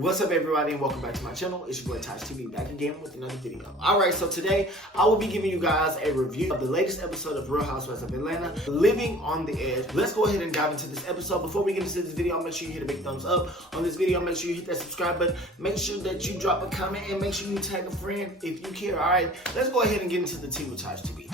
What's up, everybody, and welcome back to my channel. It's your boy Taj TV back again with another video. Alright, so today I will be giving you guys a review of the latest episode of Real Housewives of Atlanta, Living on the Edge. Let's go ahead and dive into this episode. Before we get into this video, make sure you hit a big thumbs up on this video. Make sure you hit that subscribe button. Make sure that you drop a comment and make sure you tag a friend if you care. Alright, let's go ahead and get into the tea with Taj TV.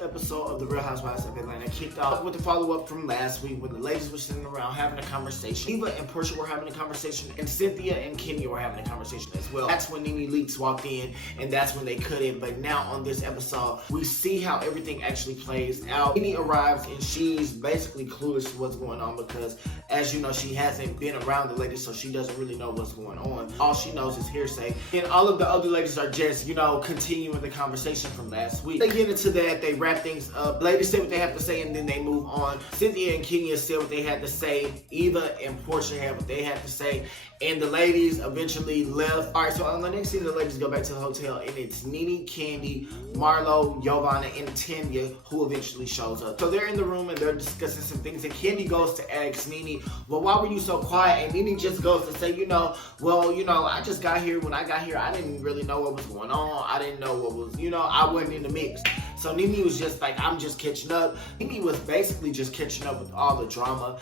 Episode of the Real Housewives of Atlanta kicked off with the follow-up from last week when the ladies were sitting around having a conversation. Eva and Portia were having a conversation, and Cynthia and Kenya were having a conversation as well. That's when Nene Leakes walked in, and that's when they cut in. But now on this episode, we see how everything actually plays out. Nene arrives, and she's basically clueless to what's going on because, as you know, she hasn't been around the ladies, so she doesn't really know what's going on. All she knows is hearsay. And all of the other ladies are just, continuing the conversation from last week. They get into that, they wrap things up. Ladies say what they have to say and then they move on. Cynthia and Kenya said what they had to say. Eva and Portia had what they had to say. And the ladies eventually left. Alright, so on the next scene, the ladies go back to the hotel and it's Nene, Candy, Marlo, Giovanna, and Tanya who eventually shows up. So they're in the room and they're discussing some things, and Candy goes to ask Nene, well, why were you so quiet? And Nene just goes to say, I just got here. When I got here, I didn't really know what was going on. I didn't know what was, I wasn't in the mix. So Nene was just like, I'm just catching up. Nene was basically just catching up with all the drama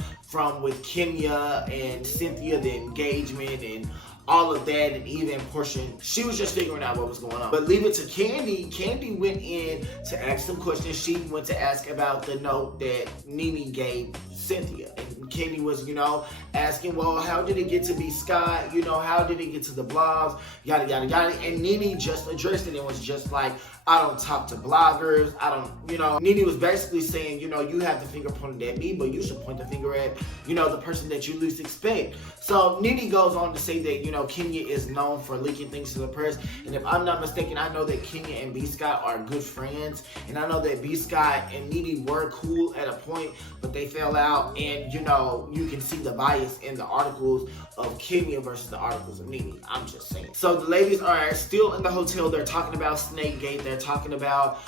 with Kenya and Cynthia, the engagement and all of that, and even Portia. She was just figuring out what was going on. But leave it to Candy. Candy went in to ask some questions. She went to ask about the note that Nene gave Cynthia. And Candy was, asking, well, how did it get to be Scott? How did it get to the blogs? Yada, yada, yada. And Nene just addressed it and was just like, I don't talk to bloggers. I don't, Nene was basically saying, you have the finger pointed at me, but you should point the finger at, the person that you least expect. So Nene goes on to say that, Kenya is known for leaking things to the press. And if I'm not mistaken, I know that Kenya and B. Scott are good friends. And I know that B. Scott and Nene were cool at a point, but they fell out. And, you can see the bias in the articles of Kenya versus the articles of Nene. I'm just saying. So the ladies are still in the hotel. They're talking about Snakegate. They're talking about,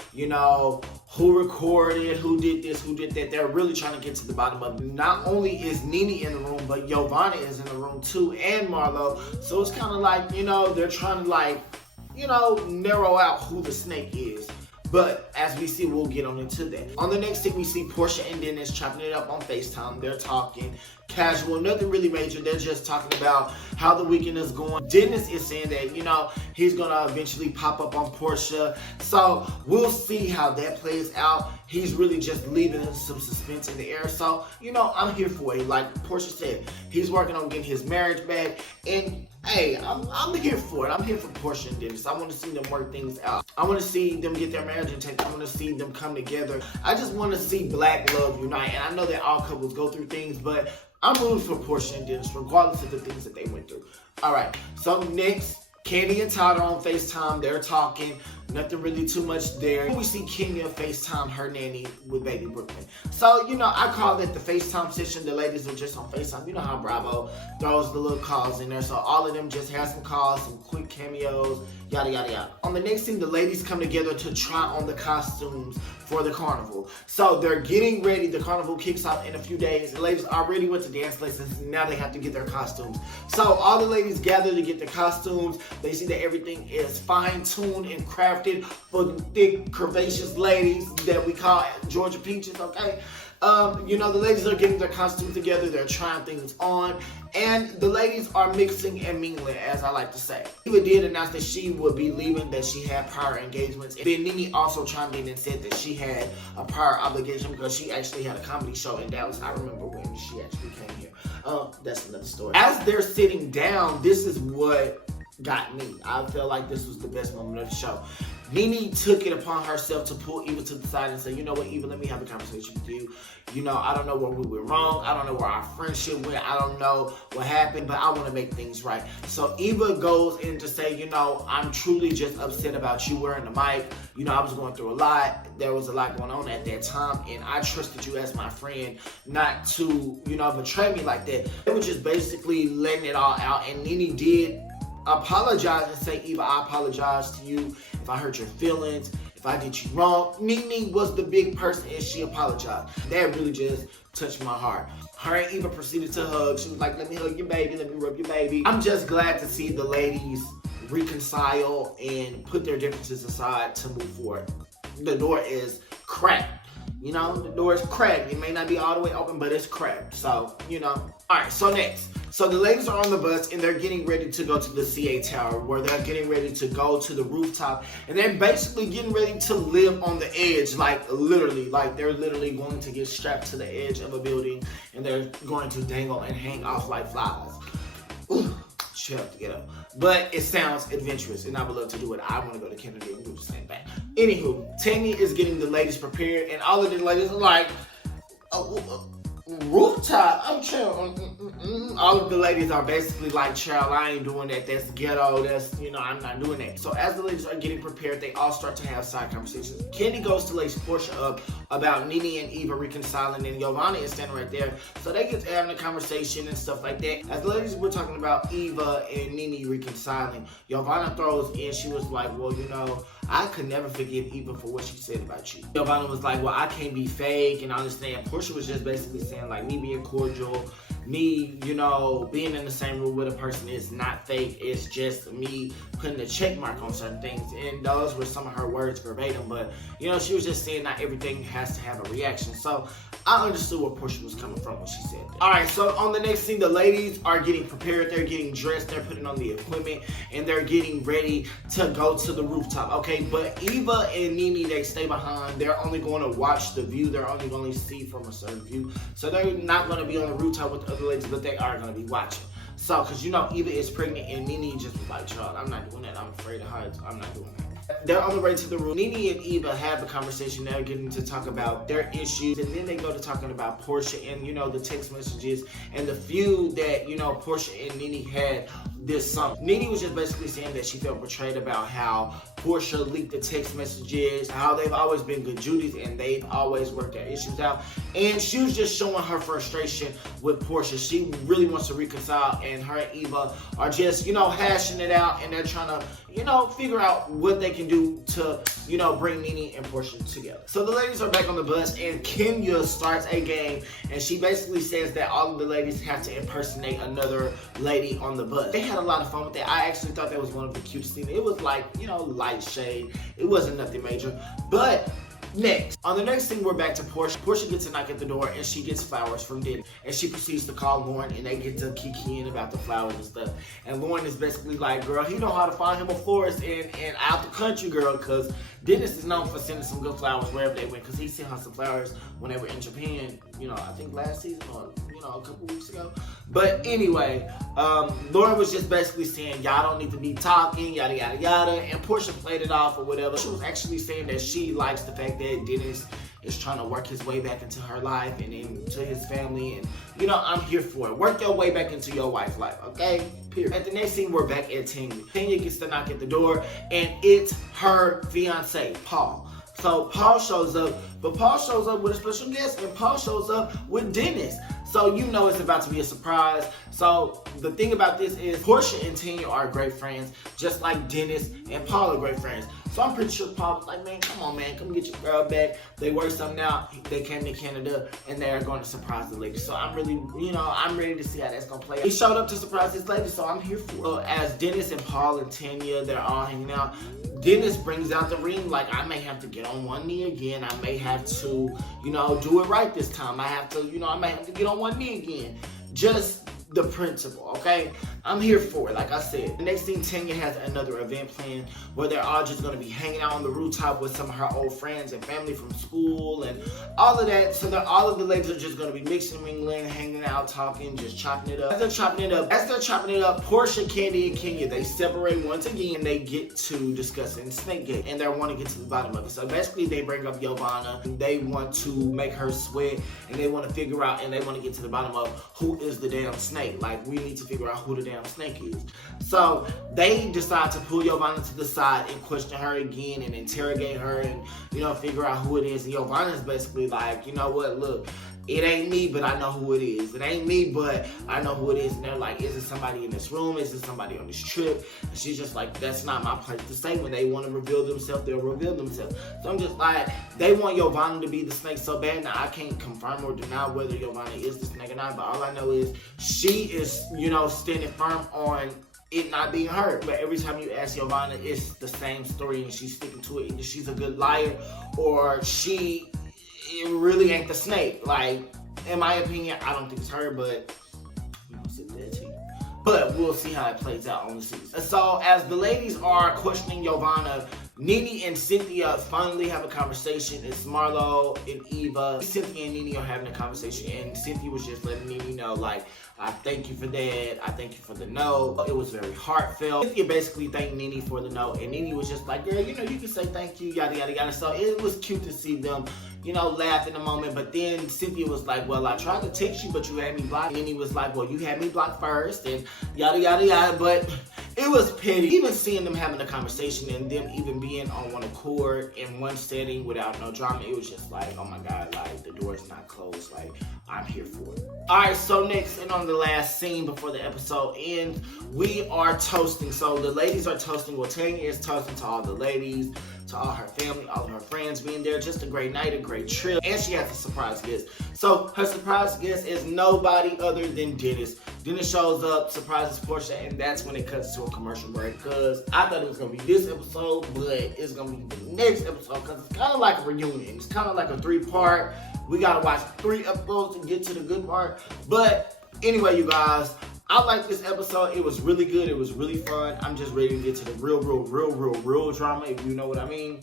who recorded, who did this, who did that. They're really trying to get to the bottom of it. Not only is Nene in the room, but Giovanna is in the room too, and Marlo. So it's kind of like, they're trying to narrow out who the snake is. But as we see, we'll get on into that. On the next thing, we see Portia and Dennis chopping it up on FaceTime. They're talking casual, nothing really major. They're just talking about how the weekend is going. Dennis is saying that, he's going to eventually pop up on Portia. So we'll see how that plays out. He's really just leaving some suspense in the air. So, I'm here for it. Like Portia said, he's working on getting his marriage back. And hey, I'm here for it. I'm here for Portia and Dennis. I want to see them work things out. I want to see them get their marriage intact. I want to see them come together. I just want to see black love unite. And I know that all couples go through things, but I'm rooting for Portia and Dennis regardless of the things that they went through. Alright, so next, Candy and Todd are on FaceTime. They're talking. Nothing really too much there. We see Kenya FaceTime her nanny with baby Brooklyn. So, I call it the FaceTime session. The ladies are just on FaceTime. You know how Bravo throws the little calls in there. So all of them just have some calls, some quick cameos, yada, yada, yada. On the next thing, the ladies come together to try on the costumes for the carnival. So they're getting ready. The carnival kicks off in a few days. The ladies already went to dance lessons. Now they have to get their costumes. So all the ladies gather to get the costumes. They see that everything is fine-tuned and crafted for the thick, curvaceous ladies that we call Georgia Peaches, okay? The ladies are getting their costumes together. They're trying things on. And the ladies are mixing and mingling, as I like to say. Eva did announce that she would be leaving, that she had prior engagements. And then Nene also chimed in and said that she had a prior obligation because she actually had a comedy show in Dallas. I remember when she actually came here. That's another story. As they're sitting down, this is what got me. I felt like this was the best moment of the show. Nene took it upon herself to pull Eva to the side and say, you know what, Eva, let me have a conversation with you. You know, I don't know where we went wrong. I don't know where our friendship went. I don't know what happened, but I want to make things right. So Eva goes in to say, you know, I'm truly just upset about you wearing the mic. You know, I was going through a lot. There was a lot going on at that time, and I trusted you as my friend not to, you know, betray me like that. They were just basically letting it all out, and Nene did apologize and say, Eva, I apologize to you if I hurt your feelings, if I did you wrong. Nene was the big person and she apologized. That really just touched my heart. Her and Eva proceeded to hug. She was like, let me hug your baby, let me rub your baby. I'm just glad to see the ladies reconcile and put their differences aside to move forward. The door is cracked. You know, the door is cracked. It may not be all the way open, but it's cracked. So, you know. All right, so next. So the ladies are on the bus and they're getting ready to go to the CA Tower, where they're getting ready to go to the rooftop, and they're basically getting ready to live on the edge, like literally, like they're literally going to get strapped to the edge of a building and they're going to dangle and hang off like flies. Ooh, chill to get up. But it sounds adventurous and I would love to do it. I want to go to Canada and do the same thing. Anywho, Tanya is getting the ladies prepared and all of the ladies are like, rooftop, I'm chill. All of the ladies are basically like, child, I ain't doing that. That's ghetto. That's, you know, I'm not doing that. So as the ladies are getting prepared, they all start to have side conversations. Candy goes to lace Portia up about Nene and Eva reconciling, and Giovanna is standing right there. So they get to having a conversation and stuff like that. As the ladies were talking about Eva and Nene reconciling, Giovanna throws in, she was like, well, you know, I could never forgive Eva for what she said about you. Giovanna was like, well, I can't be fake and all this thing. Portia was just basically saying, like, me being cordial, me, you know, being in the same room with a person is not fake. It's just me putting a check mark on certain things. And those were some of her words verbatim. But, you know, she was just saying not everything has to have a reaction. So I understood where Portia was coming from when she said that. All right, so on the next scene, the ladies are getting prepared. They're getting dressed. They're putting on the equipment. And they're getting ready to go to the rooftop. Okay, but Eva and Nene, they stay behind. They're only going to watch the view. They're only going to see from a certain view. So they're not going to be on the rooftop with the other ladies, but they are going to be watching. So, because, you know, Eva is pregnant and Nene just was like, child, I'm not doing that. I'm afraid of heights. I'm not doing that. They're on the way to the room. Nene and Eva have a conversation. They're getting to talk about their issues. And then they go to talking about Portia and, you know, the text messages and the feud that, you know, Portia and Nene had this summer. Nene was just basically saying that she felt betrayed about how Portia leaked the text messages, how they've always been good Judies and they've always worked their issues out. And she was just showing her frustration with Portia. She really wants to reconcile, and her and Eva are just, you know, hashing it out, and they're trying to, you know, figure out what they can do to, you know, bring Nene and Portia together. So the ladies are back on the bus, and Kenya starts a game, and she basically says that all of the ladies have to impersonate another lady on the bus. They had a lot of fun with that. I actually thought that was one of the cutest things. It was like, you know, light shade. It wasn't nothing major. But next, on the next thing, we're back to Portia. Portia gets a knock at the door and she gets flowers from Dennis. And she proceeds to call Lauren and they get to kikiing about the flowers and stuff. And Lauren is basically like, girl, he know how to find him a florist and out the country, girl, because Dennis is known for sending some good flowers wherever they went, because he sent her some flowers when they were in Japan, you know, I think last season or, you know, a couple weeks ago. But anyway, Lauren was just basically saying, y'all don't need to be talking, yada, yada, yada. And Portia played it off or whatever. She was actually saying that she likes the fact that Dennis is trying to work his way back into her life and into his family. And, you know, I'm here for it. Work your way back into your wife's life, okay? Period. At the next scene, we're back at Tanya. Tanya gets the knock at the door, and it's her fiance, Paul. So Paul shows up, but Paul shows up with a special guest, and Paul shows up with Dennis. So you know it's about to be a surprise. So the thing about this is Portia and Tanya are great friends, just like Dennis and Paul are great friends. So I'm pretty sure Paul was like, man, come on, man, come get your girl back. They worked something out. They came to Canada, and they are going to surprise the lady. So I'm really, you know, I'm ready to see how that's going to play out. He showed up to surprise this lady, so I'm here for it. So as Dennis and Paul and Tanya, they're all hanging out, Dennis brings out the ring like, I may have to get on one knee again. I may have to, you know, do it right this time. I have to, you know, I may have to get on one knee again. Just the principle, okay? I'm here for it, like I said. The next thing, Tanya has another event planned where they're all just gonna be hanging out on the rooftop with some of her old friends and family from school and all of that. So that all of the ladies are just gonna be mixing, mingling, hanging out, talking, just chopping it up. As they're chopping it up, Portia, Candy, and Kenya, they separate once again and they get to discussing Snakegate and they want to get to the bottom of it. So basically they bring up Giovanna, they want to make her sweat and they want to figure out and they want to get to the bottom of who is the damn snake. Like, we need to figure out who the damn snake is. So they decide to pull Giovanna to the side and question her again and interrogate her and, you know, figure out who it is. And Giovanna's basically like, you know what, look, it ain't me, but I know who it is. It ain't me, but I know who it is. And they're like, is it somebody in this room? Is it somebody on this trip? And she's just like, that's not my place to say. When they want to reveal themselves, they'll reveal themselves. So I'm just like, they want Giovanna to be the snake so bad. Now, I can't confirm or deny whether Giovanna is the snake or not, but all I know is she is, you know, standing firm on it not being her. But every time you ask Giovanna, it's the same story and she's sticking to it. Either she's a good liar or it really ain't the snake. Like, in my opinion, I don't think it's her, but we don't sit there too. But we'll see how it plays out on the season. So as the ladies are questioning Giovanna, Nene and Cynthia finally have a conversation. It's Marlo and Eva. Cynthia and Nene are having a conversation, and Cynthia was just letting Nene know, like, I thank you for that. I thank you for the no. It was very heartfelt. Cynthia basically thanked Nene for the no, and Nene was just like, girl, you know, you can say thank you, yada, yada, yada. So it was cute to see them, you know, laugh in the moment. But then Cynthia was like, well, I tried to text you, but you had me blocked. And Nene was like, well, you had me blocked first, and yada, yada, yada. But it was petty. Even seeing them having a conversation and them even being on one accord in one setting without no drama, it was just like, oh my God, like, the door's not closed. Like, I'm here for it. All right, so next and on the last scene before the episode ends, we are toasting. So the ladies are toasting. Well, Tanya is toasting to all the ladies, to all her family, all of her friends being there. Just a great night, a great trip. And she has a surprise guest. So her surprise guest is nobody other than Dennis. Dennis shows up, surprises Portia, and that's when it cuts to a commercial break. Because I thought it was going to be this episode, but it's going to be the next episode because it's kind of like a reunion. It's kind of like a 3-part. We got to watch 3 episodes to get to the good part. But anyway, you guys, I like this episode. It was really good. It was really fun. I'm just ready to get to the real drama, if you know what I mean.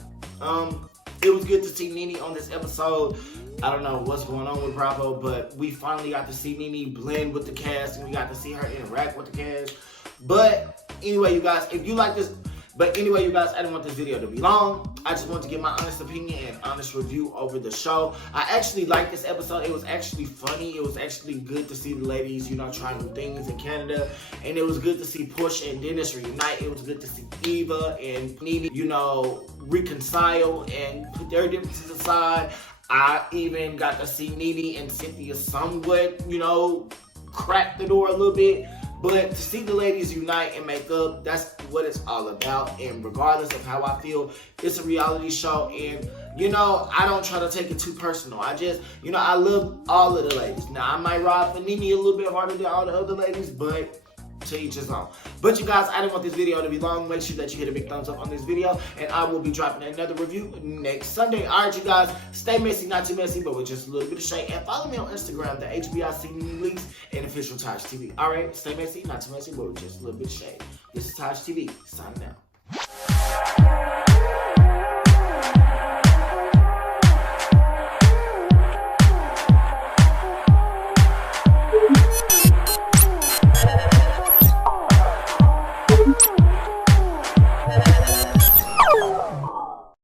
It was good to see Nene on this episode. I don't know what's going on with Bravo, but we finally got to see Nene blend with the cast, and we got to see her interact with the cast. But anyway, you guys, if you like this... But anyway, you guys, I didn't want this video to be long. I just want to give my honest opinion and honest review over the show. I actually liked this episode. It was actually funny. It was actually good to see the ladies, you know, try new things in Canada. And it was good to see Portia and Dennis reunite. It was good to see Eva and Nene, you know, reconcile and put their differences aside. I even got to see Nene and Cynthia somewhat, you know, crack the door a little bit. But to see the ladies unite and make up, that's what it's all about. And regardless of how I feel, it's a reality show. And, you know, I don't try to take it too personal. I just, you know, I love all of the ladies. Now, I might ride for Nene a little bit harder than all the other ladies, but to each his own. But you guys, I didn't want this video to be long. Make sure that you hit a big thumbs up on this video, and I will be dropping another review next Sunday. All right, you guys, stay messy, not too messy, but with just a little bit of shade. And follow me on Instagram, the HBIC Leaks and Official Taj TV. All right, stay messy, not too messy, but with just a little bit of shade. This is Taj TV, signing out.